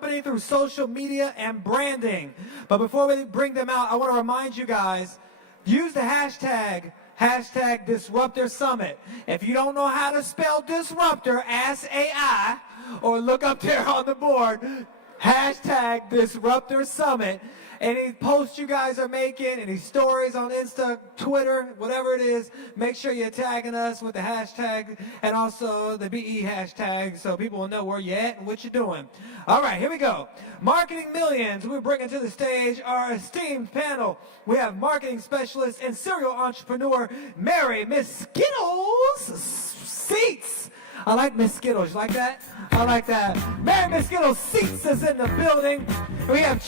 company through social media and branding. But before we bring them out, I want to remind you guys, use the hashtag Disruptor Summit. If you don't know how to spell disruptor, ask AI or look up there on the board, hashtag Disruptor Summit. Any posts you guys are making, any stories on Insta, Twitter, whatever it is, make sure you're tagging us with the hashtag and also the BE hashtag so people will know where you're at and what you're doing. All right, here we go. Marketing Millions. We're bringing to the stage our esteemed panel. We have marketing specialist and serial entrepreneur, Mary Miss Skittlez Seats. I like Miss Skittlez. You like that? I like that. Mary Miss Skittlez Seats is in the building. We have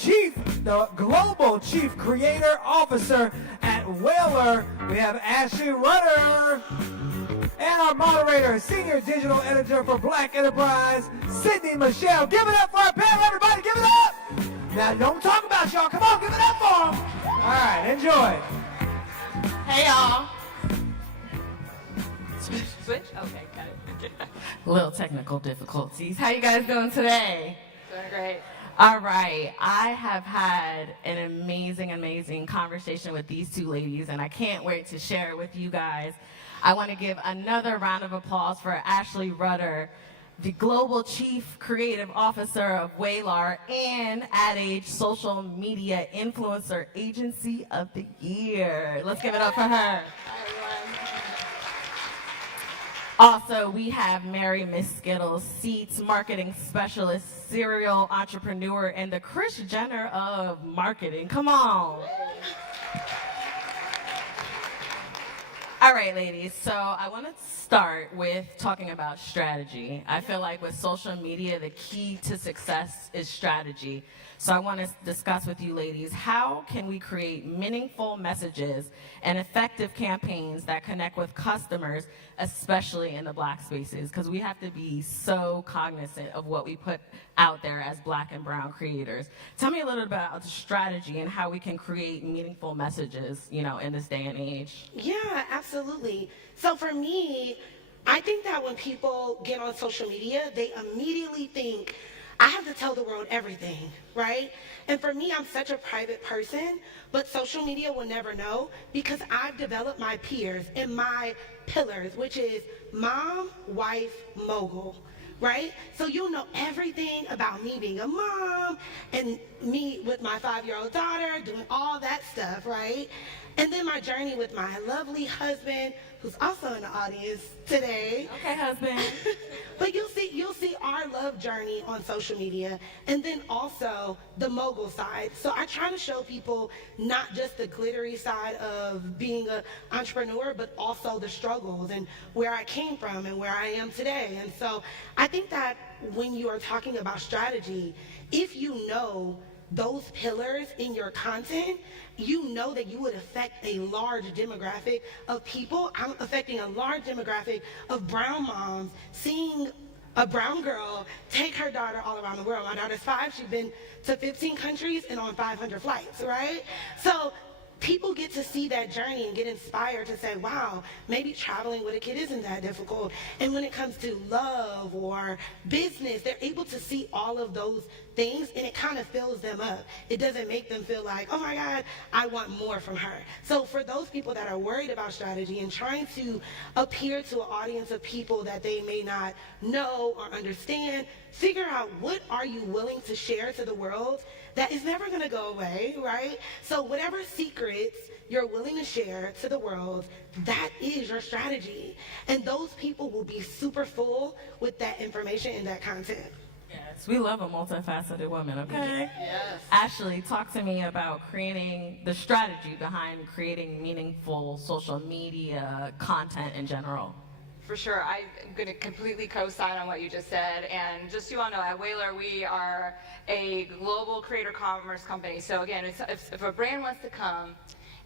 the Global Chief Creator Officer at Whalar. We have Ashley Rudder. And our moderator, Senior Digital Editor for Black Enterprise, Sidnee Michelle. Give it up for our panel, everybody. Give it up. Now, don't talk about y'all. Come on, give it up for them. All right, enjoy. Hey, y'all. Switch? Okay, got it. Little technical difficulties. How you guys doing today? Doing great. All right. I have had an amazing conversation with these two ladies, and I can't wait to share it with you guys. I want to give another round of applause for Ashley Rudder, the Global Chief Creative Officer of Whalar and Ad Age Social Media Influencer Agency of the Year. Let's give it up for her. Also, we have Mary Miss Skittlez Seats, marketing specialist, serial entrepreneur, and the Kris Jenner of marketing. Come on. All right, ladies, so I want to start with talking about strategy. I feel like with social media, the key to success is strategy. So I want to discuss with you ladies, how can we create meaningful messages and effective campaigns that connect with customers, especially in the Black spaces? Because we have to be so cognizant of what we put out there as Black and brown creators. Tell me a little bit about the strategy and how we can create meaningful messages, in this day and age. Yeah, absolutely. So for me, I think that when people get on social media, they immediately think, I have to tell the world everything, right? And for me, I'm such a private person, but social media will never know because I've developed my peers and my pillars, which is mom, wife, mogul, right? So you'll know everything about me being a mom and me with my 5-year-old daughter doing all that stuff, right? And then my journey with my lovely husband, who's also in the audience today. Okay, husband. But you'll see our love journey on social media, and then also the mogul side. So I try to show people not just the glittery side of being an entrepreneur, but also the struggles and where I came from and where I am today. And so I think that when you are talking about strategy, if you know those pillars in your content, you know that you would affect a large demographic of people. I'm affecting a large demographic of brown moms, seeing a brown girl take her daughter all around the world. My daughter's 5, she's been to 15 countries and on 500 flights, right? So people get to see that journey and get inspired to say, wow, maybe traveling with a kid isn't that difficult. And when it comes to love or business, they're able to see all of those things, and it kind of fills them up. It doesn't make them feel like, oh my God, I want more from her. So for those people that are worried about strategy and trying to appear to an audience of people that they may not know or understand, figure out what are you willing to share to the world that is never going to go away, right? So whatever secrets you're willing to share to the world, that is your strategy. And those people will be super full with that information and that content. Yes, we love a multifaceted woman, okay? Yes. Ashley, talk to me about creating the strategy behind creating meaningful social media content in general. For sure. I'm going to completely co-sign on what you just said. And just so you all know, at Whalar, we are a global creator commerce company. So again, if a brand wants to come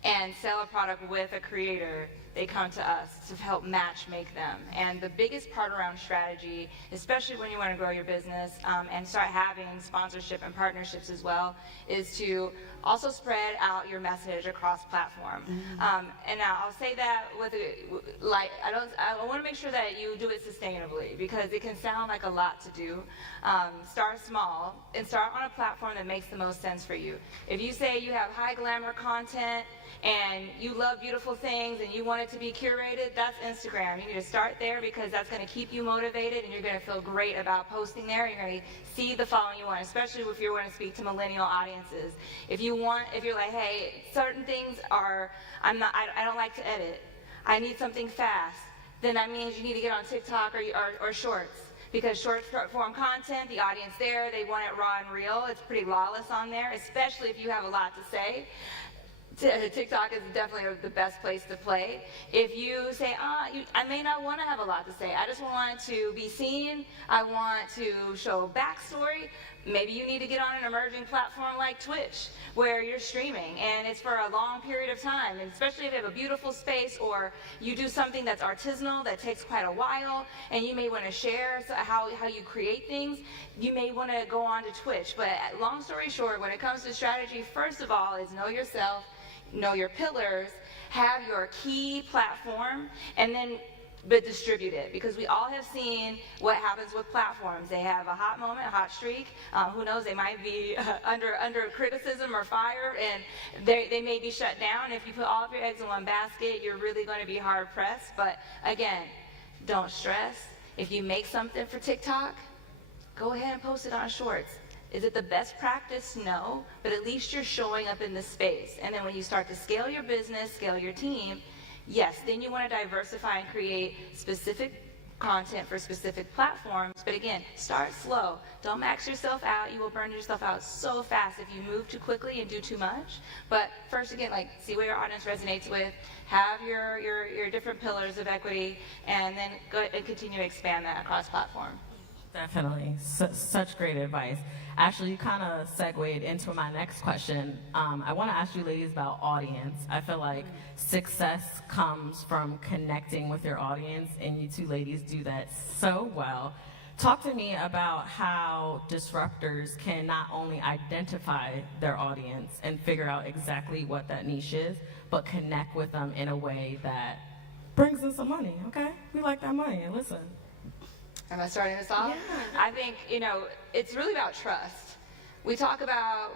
and sell a product with a creator, they come to us to help match make them. And the biggest part around strategy, especially when you want to grow your business and start having sponsorship and partnerships as well, is to also spread out your message across platform. And now I'll say that with I want to make sure that you do it sustainably, because it can sound like a lot to do. Start small and start on a platform that makes the most sense for you. If you say you have high glamour content and you love beautiful things and you want it to be curated, that's Instagram. You need to start there, because that's going to keep you motivated and you're going to feel great about posting there. You're going to see the following you want, especially if you're going to speak to millennial audiences. If you're like, hey, certain things I don't like to edit, I need something fast, then that means you need to get on TikTok or Shorts. Because short form content, the audience there, they want it raw and real. It's pretty lawless on there, especially if you have a lot to say. TikTok is definitely the best place to play. If you say, I may not want to have a lot to say, I just want to be seen, I want to show backstory, maybe you need to get on an emerging platform like Twitch, where you're streaming and it's for a long period of time. And especially if you have a beautiful space, or you do something that's artisanal, that takes quite a while, and you may want to share how you create things, you may want to go on to Twitch. But long story short, when it comes to strategy, first of all is know yourself, know your pillars, have your key platform, and then distribute it. Because we all have seen what happens with platforms. They have a hot moment, a hot streak. Who knows, they might be under criticism or fire, and they may be shut down. If you put all of your eggs in one basket, you're really going to be hard pressed. But again, don't stress. If you make something for TikTok, go ahead and post it on Shorts. Is it the best practice? No, but at least you're showing up in the space. And then when you start to scale your business, scale your team, yes, then you want to diversify and create specific content for specific platforms. But again, start slow. Don't max yourself out. You will burn yourself out so fast if you move too quickly and do too much. But first, again, see what your audience resonates with, have your different pillars of equity, and then go and continue to expand that across platform. Definitely. Such great advice. Actually, you kind of segued into my next question. I want to ask you ladies about audience. I feel like success comes from connecting with your audience, and you two ladies do that so well. Talk to me about how disruptors can not only identify their audience and figure out exactly what that niche is, but connect with them in a way that brings in some money, okay? We like that money, listen. Am I starting this off? Yeah. I think, it's really about trust. We talk about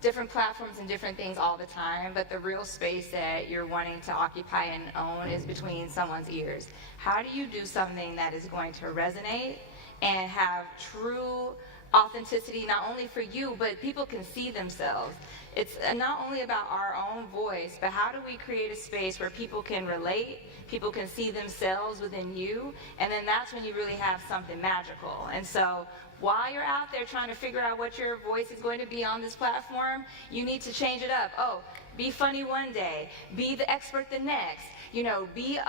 different platforms and different things all the time, but the real space that you're wanting to occupy and own is between someone's ears. How do you do something that is going to resonate and have true authenticity, not only for you, but people can see themselves? It's not only about our own voice, but how do we create a space where people can relate, people can see themselves within you, and then that's when you really have something magical. And so while you're out there trying to figure out what your voice is going to be on this platform, you need to change it up. Be funny one day, be the expert the next, be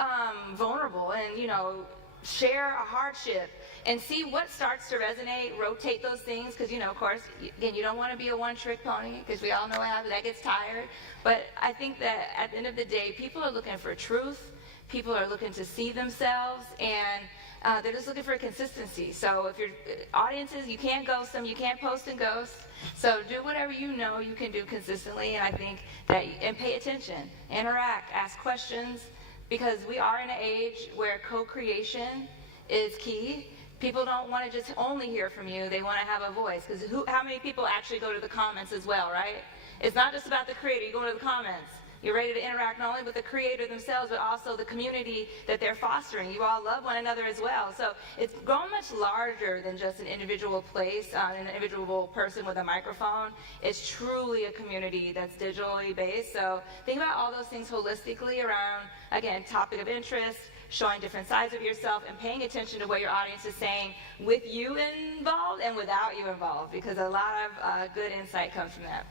vulnerable and, share a hardship and see what starts to resonate, rotate those things, because, of course, again, you don't want to be a one-trick pony, because we all know how that gets tired. But I think that at the end of the day, people are looking for truth, people are looking to see themselves, and they're just looking for consistency. So if your audiences, you can't ghost them, you can't post and ghost, so do whatever you know you can do consistently, and I think that, and pay attention, interact, ask questions, because we are in an age where co-creation is key. People don't want to just only hear from you, they want to have a voice, because how many people actually go to the comments as well, right? It's not just about the creator, you go to the comments. You're ready to interact not only with the creator themselves, but also the community that they're fostering. You all love one another as well. So it's grown much larger than just an individual place, an individual person with a microphone. It's truly a community that's digitally based. So think about all those things holistically around, again, topic of interest, showing different sides of yourself, and paying attention to what your audience is saying with you involved and without you involved, because a lot of good insight comes from that.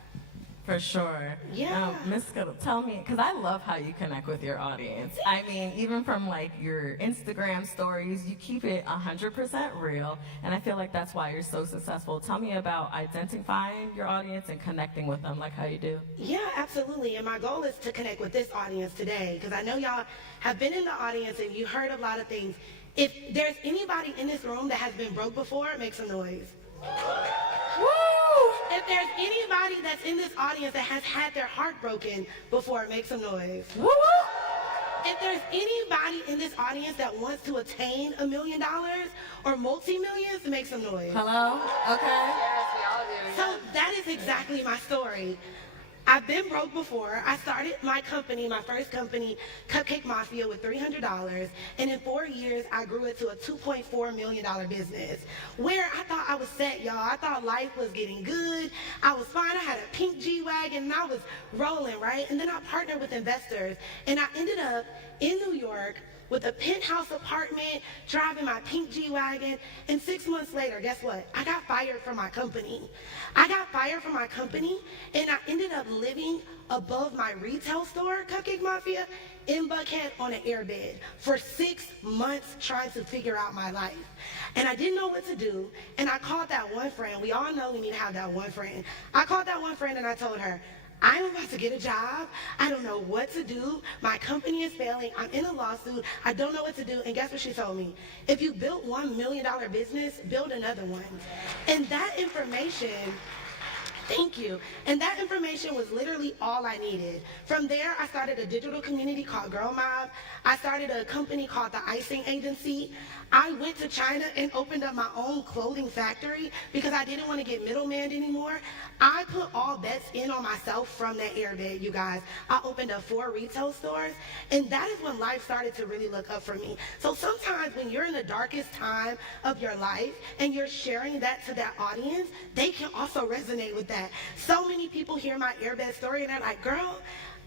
For sure. Yeah. Miss Skittle, tell me, because I love how you connect with your audience. I mean, even from like your Instagram stories, you keep it 100% real, and I feel like that's why you're so successful. Tell me about identifying your audience and connecting with them like how you do. Yeah, absolutely. And my goal is to connect with this audience today because I know y'all have been in the audience and you heard a lot of things. If there's anybody in this room that has been broke before, make some noise. Woo! If there's anybody that's in this audience that has had their heart broken before, make some noise. Woo! If there's anybody in this audience that wants to attain $1 million or multi-millions, make some noise. Hello? Okay. Yes, we all do. So that is exactly my story. I've been broke before. I started my company, my first company, Cupcake Mafia, with $300. And in 4 years, I grew it to a $2.4 million business where I thought I was set, y'all. I thought life was getting good. I was fine. I had a pink G-Wagon and I was rolling, right? And then I partnered with investors and I ended up in New York with a penthouse apartment, driving my pink G-Wagon, and 6 months later, guess what? I got fired from my company. I got fired from my company, and I ended up living above my retail store, Cupcake Mafia, in Buckhead on an airbed for 6 months trying to figure out my life. And I didn't know what to do, and I called that one friend. We all know we need to have that one friend. I called that one friend, and I told her, I'm about to get a job. I don't know what to do. My company is failing. I'm in a lawsuit. I don't know what to do. And guess what she told me? If you built $1 million business, build another one. And that information, thank you. And that information was literally all I needed. From there, I started a digital community called Girl Mob. I started a company called the Icing Agency. I went to China and opened up my own clothing factory because I didn't want to get middleman anymore. I put all bets in on myself from that airbed, you guys. I opened up 4 retail stores, and that is when life started to really look up for me. So sometimes when you're in the darkest time of your life and you're sharing that to that audience, they can also resonate with that. So many people hear my airbed story and they're like, girl,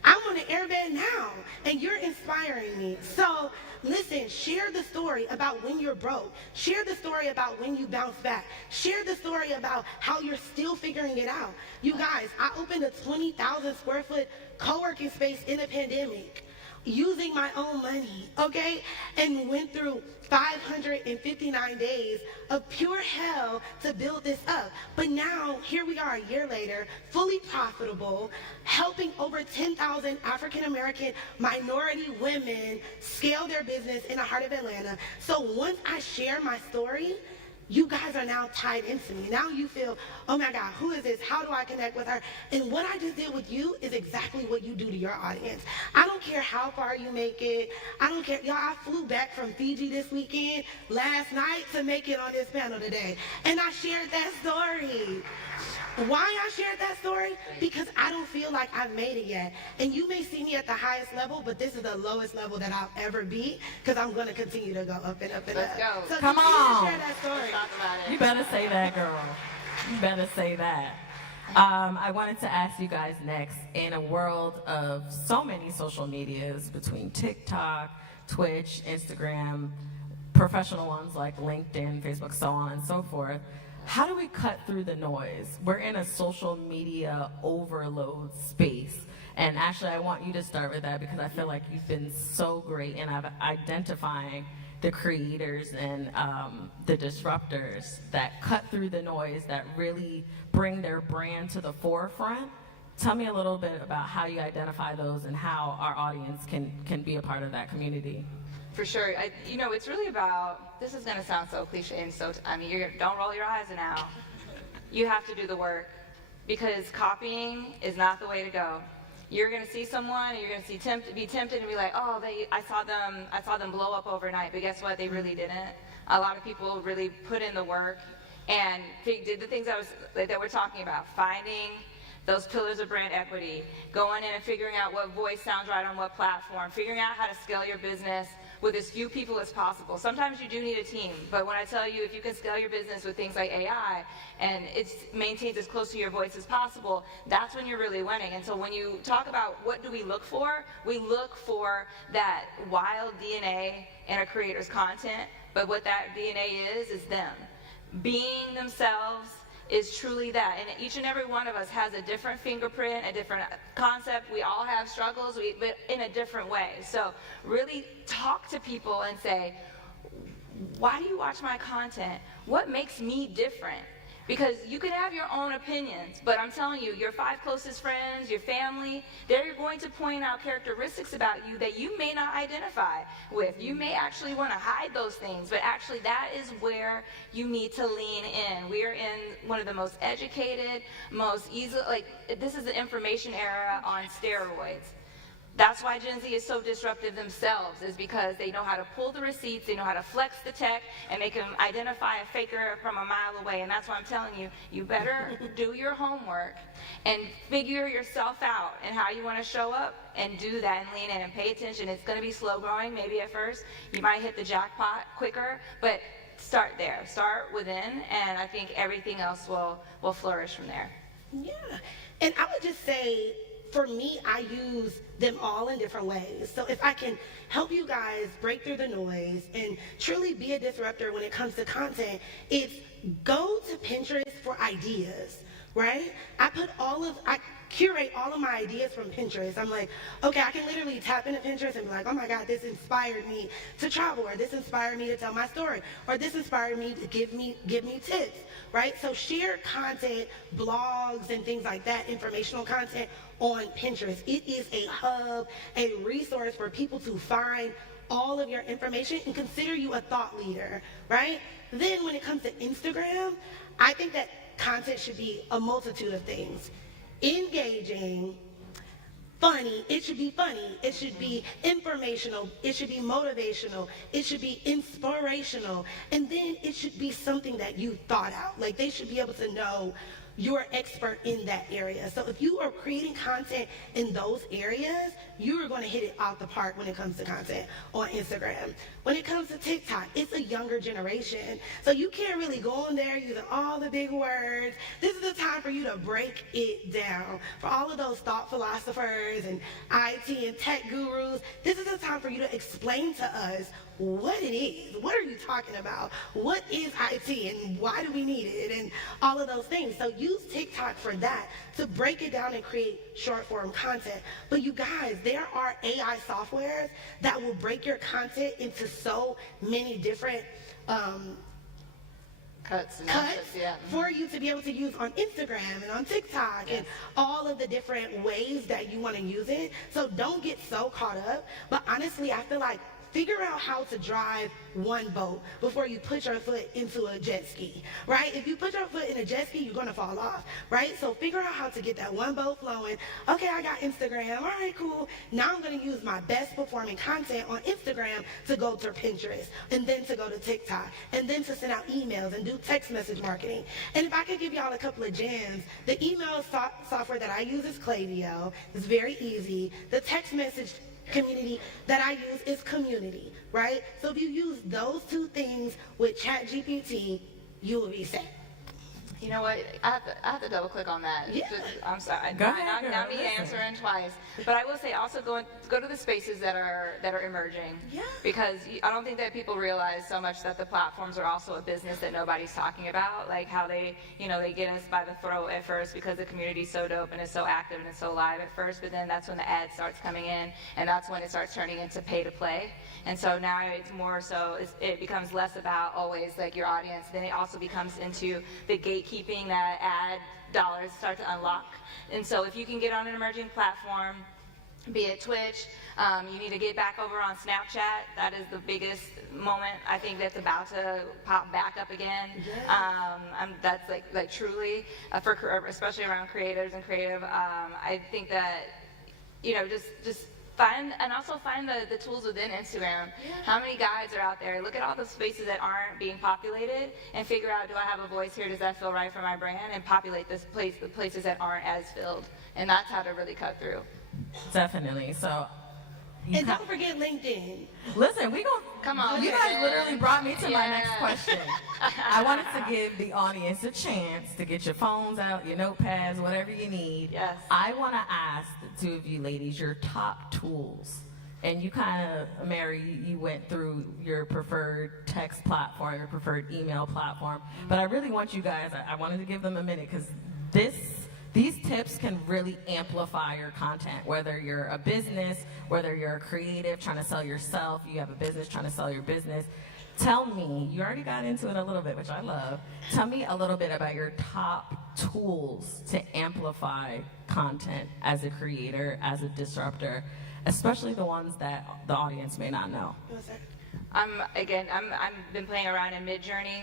I'm on an airbed now, and you're inspiring me. So listen, share the story about when you're broke. Share the story about when you bounce back. Share the story about how you're still figuring it out. You guys, I opened a 20,000 square foot co-working space in a pandemic using my own money, okay? And went through 559 days of pure hell to build this up. But now, here we are a year later, fully profitable, helping over 10,000 African American minority women scale their business in the heart of Atlanta. So once I share my story, you guys are now tied into me. Now you feel, oh my God, who is this? How do I connect with her? And what I just did with you is exactly what you do to your audience. I don't care how far you make it. I don't care. Y'all, I flew back from Fiji this weekend, last night, to make it on this panel today. And I shared that story. Why I shared that story? Because I don't feel like I've made it yet. And you may see me at the highest level, but this is the lowest level that I'll ever be because I'm going to continue to go up and up and Let's up. go. So Come continue on. to share that story. Talk about it. You better say that, girl. You better say that. I wanted to ask you guys next, in a world of so many social medias between TikTok, Twitch, Instagram, professional ones like LinkedIn, Facebook, so on and so forth, how do we cut through the noise? We're in a social media overload space. And actually, I want you to start with that because I feel like you've been so great in identifying the creators and the disruptors that cut through the noise, that really bring their brand to the forefront. Tell me a little bit about how you identify those and how our audience can be a part of that community. For sure. It's really about, this is going to sound so cliche and don't roll your eyes now. You have to do the work because copying is not the way to go. You're going to see someone and you're going to be tempted and be like, oh, I saw them blow up overnight, but guess what? They really didn't. A lot of people really put in the work and did the things that we're talking about, finding those pillars of brand equity, going in and figuring out what voice sounds right on what platform, figuring out how to scale your business with as few people as possible. Sometimes you do need a team, but when I tell you if you can scale your business with things like AI and it maintains as close to your voice as possible, that's when you're really winning. And so when you talk about what do we look for that wild DNA in a creator's content, but what that DNA is them being themselves, is truly that. And each and every one of us has a different fingerprint, a different concept. We all have struggles, but in a different way. So really talk to people and say, why do you watch my content? What makes me different? Because you can have your own opinions, but I'm telling you, your 5 closest friends, your family, they're going to point out characteristics about you that you may not identify with. You may actually want to hide those things, but actually that is where you need to lean in. We are in one of the most educated, most easy, this is the information era on steroids. That's why Gen Z is so disruptive themselves, is because they know how to pull the receipts, they know how to flex the tech, and they can identify a faker from a mile away. And that's why I'm telling you, you better do your homework and figure yourself out and how you want to show up and do that and lean in and pay attention. It's going to be slow growing, maybe at first. You might hit the jackpot quicker, but start there. Start within, and I think everything else will flourish from there. Yeah, and I would just say, for me, I use them all in different ways. So if I can help you guys break through the noise and truly be a disruptor when it comes to content, it's go to Pinterest for ideas, right? I curate all of my ideas from Pinterest. I'm like, okay, I can literally tap into Pinterest and be like, oh my God, this inspired me to travel, or this inspired me to tell my story, or this inspired me to give me tips, right? So share content, blogs and things like that, informational content on Pinterest. It is a hub, a resource for people to find all of your information and consider you a thought leader, right? Then when it comes to Instagram, I think that content should be a multitude of things. Engaging, funny, it should be funny, it should be informational, it should be motivational, it should be inspirational, and then it should be something that you thought out. Like, they should be able to know you're expert in that area. So if you are creating content in those areas, you are going to hit it out the park when it comes to content on Instagram. When it comes to TikTok, it's a younger generation. So you can't really go on there using all the big words. This is the time for you to break it down. For all of those thought philosophers and IT and tech gurus, this is the time for you to explain to us what it is. What are you talking about? What is IT and why do we need it? And all of those things. So use TikTok for that, to break it down and create short form content. But you guys, there are AI softwares that will break your content into so many different cuts for you to be able to use on Instagram and on TikTok, yes, and all of the different ways that you want to use it. So don't get so caught up. But honestly, I feel like figure out how to drive one boat before you put your foot into a jet ski, right? If you put your foot in a jet ski, you're going to fall off, right? So figure out how to get that one boat flowing. Okay, I got Instagram. All right, cool. Now I'm going to use my best performing content on Instagram to go to Pinterest, and then to go to TikTok, and then to send out emails and do text message marketing. And if I could give y'all a couple of gems, the email software that I use is Klaviyo. It's very easy. The text message community that I use is Community, right? So if you use those 2 things with ChatGPT, you will be set. You know what? I have to double click on that. Yeah. I'm sorry. Go ahead, Not me answering twice. But I will say also go to the spaces that are emerging. Yeah. Because I don't think that people realize so much that the platforms are also a business that nobody's talking about. Like how they get us by the throat at first because the community's so dope and it's so active and it's so live at first. But then that's when the ad starts coming in, and that's when it starts turning into pay to play. And so now it's more so it becomes less about always like your audience. Then it also becomes into the gatekeeping that ad dollars start to unlock. And so if you can get on an emerging platform, be it Twitch, you need to get back over on Snapchat. That is the biggest moment I think that's about to pop back up again. Yeah. That's like truly for especially around creators and creative. I think that just find the tools within Instagram. Yeah. How many guys are out there? Look at all the spaces that aren't being populated and figure out, do I have a voice here? Does that feel right for my brand? And populate the places that aren't as filled. And that's how to really cut through. Definitely. So. And don't forget LinkedIn. Listen, come on. You guys literally brought me to my next question. I wanted to give the audience a chance to get your phones out, your notepads, whatever you need. Yes. I want to ask the 2 of you ladies your top tools And you kind of, Mary, you went through your preferred text platform, your preferred email platform. But I really want you guys, I wanted to give them a minute because these tips can really amplify your content, whether you're a business, whether you're a creative trying to sell yourself, you have a business trying to sell your business. Tell me, you already got into it a little bit, which I love. Tell me a little bit about your top tools to amplify content as a creator, as a disruptor, especially the ones that the audience may not know. I've been playing around in Midjourney.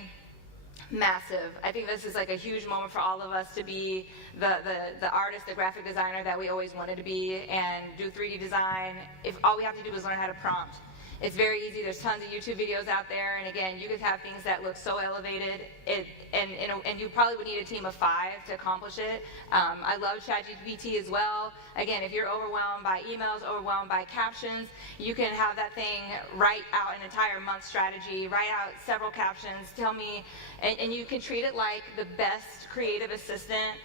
Massive. I think this is like a huge moment for all of us to be the artist, the graphic designer that we always wanted to be and do 3D design. If all we have to do is learn how to prompt. It's very easy. There's tons of YouTube videos out there, and again, you could have things that look so elevated, and you probably would need a team of 5 to accomplish it. I love ChatGPT as well. Again, if you're overwhelmed by emails, overwhelmed by captions, you can have that thing write out an entire month strategy, write out several captions, tell me, and you can treat it like the best creative assistant,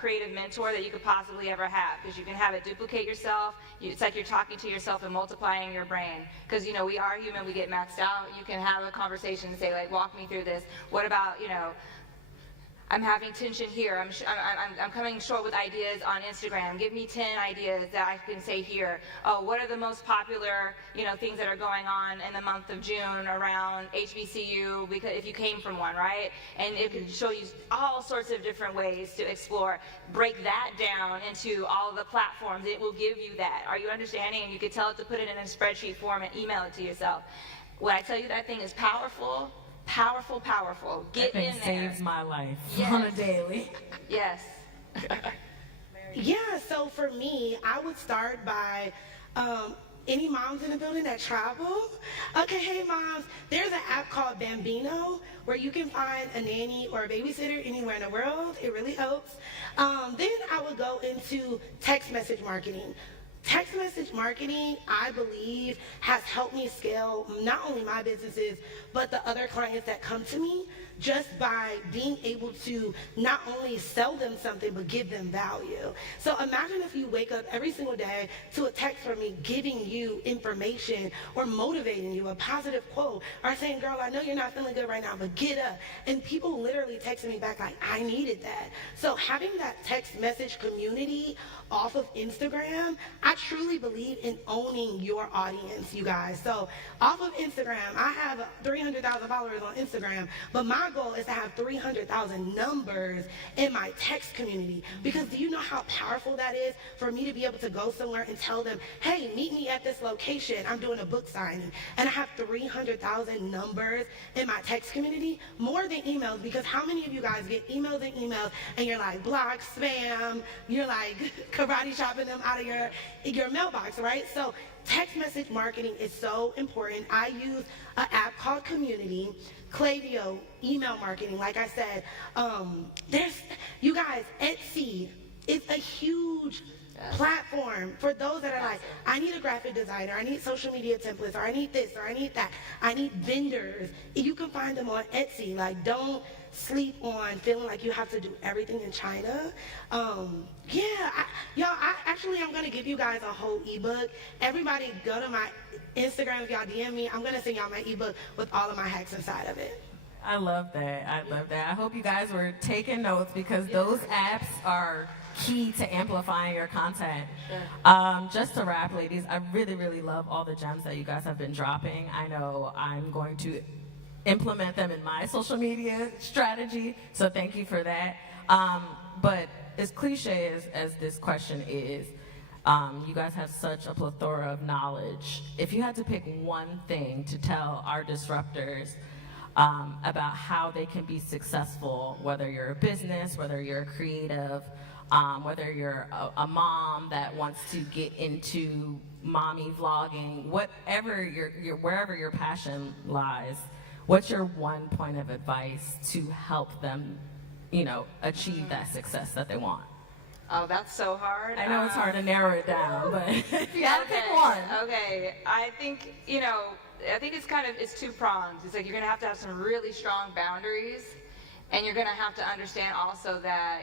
creative mentor that you could possibly ever have, because you can have it duplicate yourself. It's like you're talking to yourself and multiplying your brain, because we are human, we get maxed out. You can have a conversation and say, like, walk me through this. What about, I'm having tension here. I'm coming short with ideas on Instagram. Give me 10 ideas that I can say here. Oh, what are the most popular, things that are going on in the month of June around HBCU? Because if you came from one, right? And it can show you all sorts of different ways to explore. Break that down into all of the platforms. It will give you that. Are you understanding? And you can tell it to put it in a spreadsheet form and email it to yourself. When I tell you that thing is powerful, powerful, powerful. Get that thing in there. saves my life Yes. on a daily. Yes. Yeah, so for me, I would start by any moms in the building that travel. Okay, hey moms, there's an app called Bambino where you can find a nanny or a babysitter anywhere in the world. It really helps. Then I would go into text message marketing. Text message marketing, I believe, has helped me scale not only my businesses, but the other clients that come to me, just by being able to not only sell them something, but give them value. So imagine if you wake up every single day to a text from me giving you information or motivating you, a positive quote, or saying, girl, I know you're not feeling good right now, but get up. And people literally texting me back like, I needed that. So having that text message community off of Instagram, I truly believe in owning your audience, you guys. So off of Instagram, I have 300,000 followers on Instagram, but my goal is to have 300,000 numbers in my text community, because do you know how powerful that is for me to be able to go somewhere and tell them, hey, meet me at this location, I'm doing a book signing, and I have 300,000 numbers in my text community, more than emails, because how many of you guys get emails and you're like block, spam, you're like karate chopping them out of your mailbox, right? So text message marketing is so important. I use an app called Community, Klaviyo, email marketing. Like I said, you guys, Etsy is a huge platform for those that are like, I need a graphic designer, I need social media templates, or I need this, or I need that, I need vendors. You can find them on Etsy. Like, don't sleep on feeling like you have to do everything in China. I'm gonna give you guys a whole ebook. Everybody go to my Instagram, if y'all DM me, I'm gonna send y'all my ebook with all of my hacks inside of it. I love that. I hope you guys were taking notes, because those apps are key to amplifying your content. Just to wrap, ladies, I really, really love all the gems that you guys have been dropping. I know I'm going to implement them in my social media strategy, so thank you for that. But as cliche as this question is, you guys have such a plethora of knowledge. If you had to pick one thing to tell our disruptors about how they can be successful, whether you're a business, whether you're a creative, whether you're a mom that wants to get into mommy vlogging, whatever wherever your passion lies, what's your one point of advice to help them, achieve that success that they want? Oh, that's so hard. I know it's hard to narrow it down, but if you had to pick one. Okay, I think, it's two-pronged. It's like you're gonna have to have some really strong boundaries, and you're gonna have to understand also that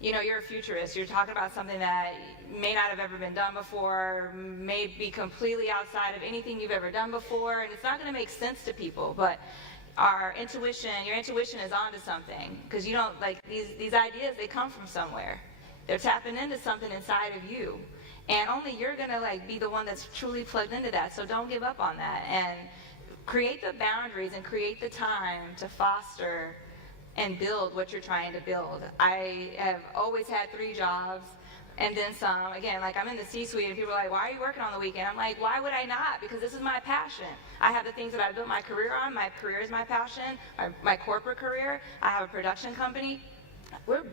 you know, you're a futurist. You're talking about something that may not have ever been done before, may be completely outside of anything you've ever done before, and it's not going to make sense to people. But our intuition, your intuition is onto something, because you don't, like, these ideas, they come from somewhere. They're tapping into something inside of you, and only you're going to, like, be the one that's truly plugged into that. So don't give up on that, and create the boundaries and create the time to foster and build what you're trying to build. I have always had 3 jobs and then some. Again, like, I'm in the C-suite and people are like, why are you working on the weekend? I'm like, why would I not? Because this is my passion. I have the things that I built my career on. My career is my passion. My corporate career. I have a production company.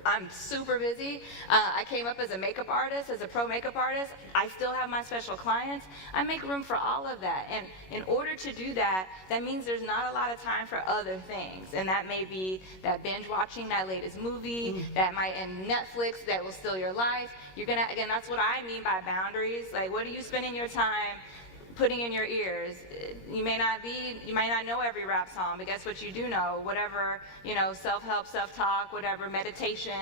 I'm super busy. I came up as a makeup artist, as a pro makeup artist. I still have my special clients. I make room for all of that. And in order to do that, that means there's not a lot of time for other things. And that may be that binge watching that latest movie, that might end Netflix, that will steal your life. You're gonna, again, that's what I mean by boundaries. Like, what are you spending your time putting in your ears? You might not know every rap song, but guess what you do know? Whatever, you know, self-help, self-talk, whatever meditation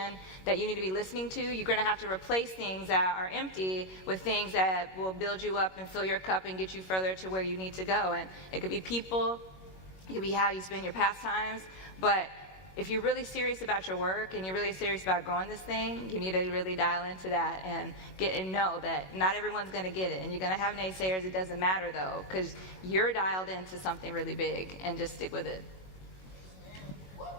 that you need to be listening to, you're gonna have to replace things that are empty with things that will build you up and fill your cup and get you further to where you need to go. And it could be people, it could be how you spend your pastimes, but if you're really serious about your work and you're really serious about growing this thing, you need to really dial into that and know that not everyone's going to get it. And you're going to have naysayers. It doesn't matter, though, because you're dialed into something really big, and just stick with it.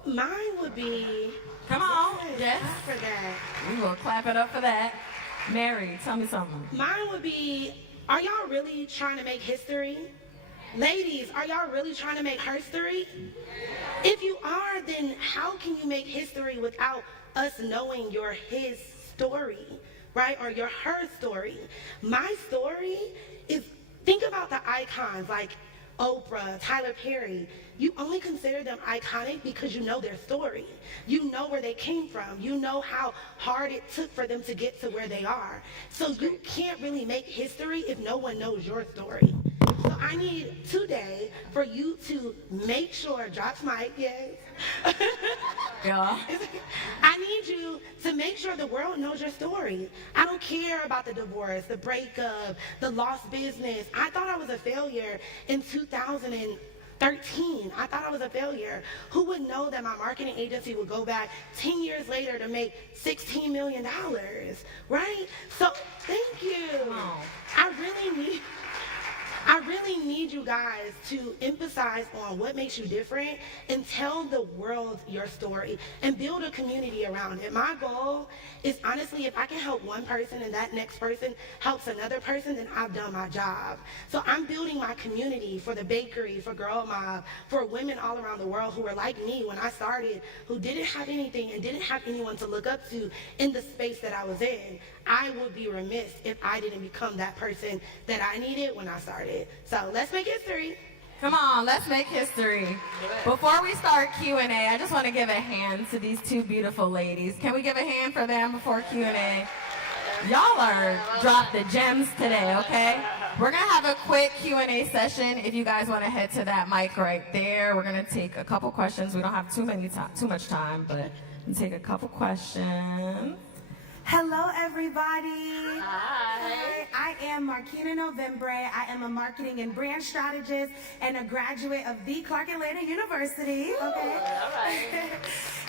Mine would be... Come on, Yes, Jess. for that. We will clap it up for that. Mary, tell me something. Mine would be, are y'all really trying to make history? Ladies, are y'all really trying to make history? If you are, then how can you make history without us knowing your his story, right? Or your her story. My story is, think about the icons like Oprah, Tyler Perry. You only consider them iconic because you know their story. You know where they came from. You know how hard it took for them to get to where they are. So you can't really make history if no one knows your story. So I need today for you to make sure, drops mic, yes. Yeah. I need you to make sure the world knows your story. I don't care about the divorce, the breakup, the lost business. I thought I was a failure in 2013. I thought I was a failure. Who would know that my marketing agency would go back 10 years later to make $16 million, right? So thank you. Oh. I really need you guys to emphasize on what makes you different and tell the world your story and build a community around it. My goal is, honestly, if I can help one person and that next person helps another person, then I've done my job. So I'm building my community for the bakery, for Girl Mob, for women all around the world who were like me when I started, who didn't have anything and didn't have anyone to look up to in the space that I was in. I would be remiss if I didn't become that person that I needed when I started. So let's make history. Come on, let's make history. Before we start Q&A, I just want to give a hand to these 2 beautiful ladies. Can we give a hand for them before Q&A? Y'all are dropped the gems today, okay? We're going to have a quick Q&A session. If you guys want to head to that mic right there, we're going to take a couple questions. We don't have too much time, but we'll take a couple questions. Hello, everybody. Hi. I am Marquina Novembre. I am a marketing and brand strategist and a graduate of the Clark Atlanta University. Okay. All right.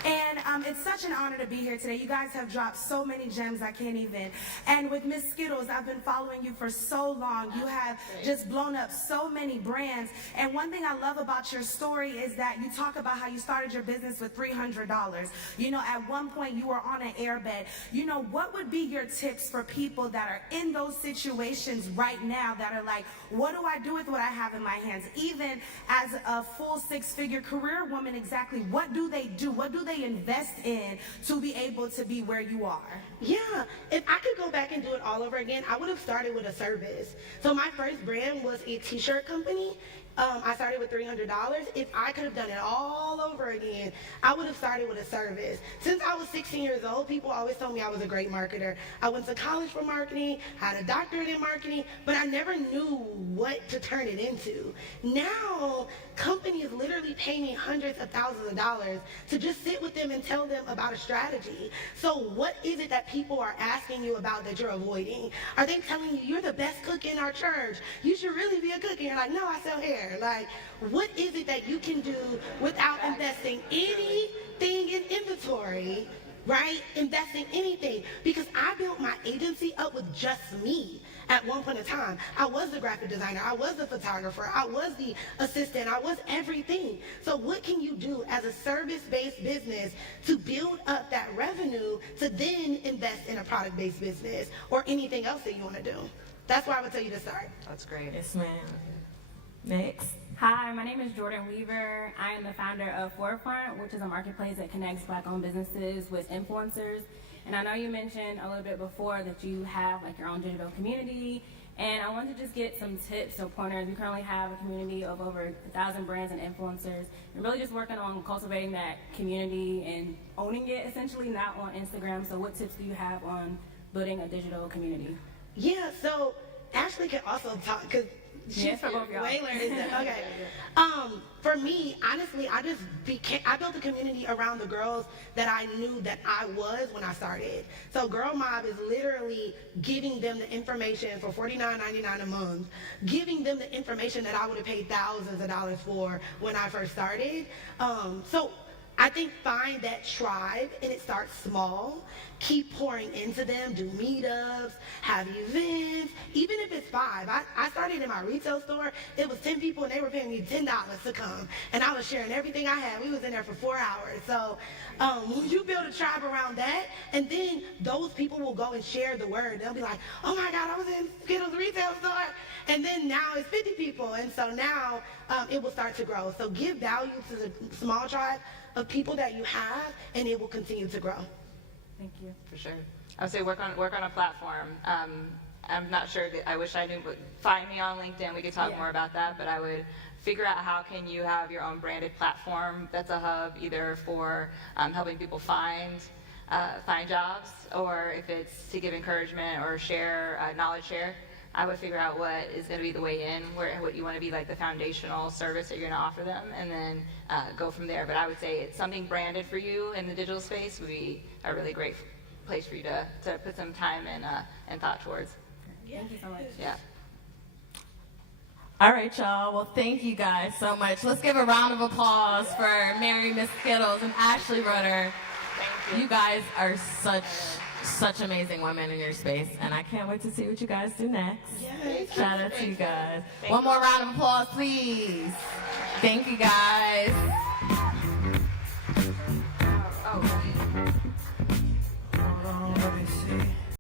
And it's such an honor to be here today. You guys have dropped so many gems I can't even. And with Miss Skittlez, I've been following you for so long. You have just blown up so many brands. And one thing I love about your story is that you talk about how you started your business with $300. You know, at one point you were on an airbed. You know, what would be your tips for people that are in those situations right now that are like, what do I do with what I have in my hands? Even as a full 6-figure career woman, exactly what do they do? What do they invest in to be able to be where you are? Yeah, if I could go back and do it all over again, I would have started with a service. So my first brand was a t-shirt company. I started with $300. If I could have done it all over again, I would have started with a service. Since I was 16 years old, people always told me I was a great marketer. I went to college for marketing, had a doctorate in marketing, but I never knew what to turn it into. Now, companies literally pay me hundreds of thousands of dollars to just sit with them and tell them about a strategy. So what is it that people are asking you about that you're avoiding? Are they telling you, you're the best cook in our church, you should really be a cook? And you're like, no, I sell hair. Like, what is it that you can do without investing anything in inventory, right? Investing anything. Because I built my agency up with just me at one point in time. I was the graphic designer, I was the photographer, I was the assistant, I was everything. So what can you do as a service-based business to build up that revenue to then invest in a product-based business or anything else that you want to do? That's where I would tell you to start. That's great. Yes, ma'am. Next. Hi, my name is Jordan Weaver. I am the founder of Forefront, which is a marketplace that connects Black-owned businesses with influencers. And I know you mentioned a little bit before that you have like your own digital community, and I wanted to just get some tips or pointers. We currently have a community of over 1,000 brands and influencers, and really just working on cultivating that community and owning it essentially, not on Instagram. So what tips do you have on building a digital community? Yeah, so Ashley can also talk, because she's for both y'all. Whalar, is it? Okay. For me, honestly, I built a community around the girls that I knew that I was when I started. So Girl Mob is literally giving them the information for $49.99 a month, giving them the information that I would have paid thousands of dollars for when I first started. So I think find that tribe, and it starts small. Keep pouring into them, do meetups, have events, even if it's 5. I started in my retail store, it was 10 people and they were paying me $10 to come. And I was sharing everything I had. We was in there for 4 hours. So when you build a tribe around that, and then those people will go and share the word. They'll be like, oh my God, I was in Skittlez retail store. And then now it's 50 people. And so now it will start to grow. So give value to the small tribe of people that you have, and it will continue to grow. Thank you. For sure. I would say work on a platform. I'm not sure, I wish I knew, but find me on LinkedIn. We could talk more about that, but I would figure out how can you have your own branded platform that's a hub either for helping people find jobs, or if it's to give encouragement or share, knowledge share. I would figure out what is going to be the way in, what you want to be like the foundational service that you're going to offer them, and then go from there. But I would say it's something branded for you in the digital space would be a really great place for you to put some time and thought towards. Thank you so much. Yeah. All right, y'all. Well, thank you guys so much. Let's give a round of applause for Mary, Miss Skittlez, and Ashley Rudder. Thank you. You guys are such amazing women in your space, and I can't wait to see what you guys do next. Yes. Shout out to you guys. One more round of applause, please. Thank you, guys.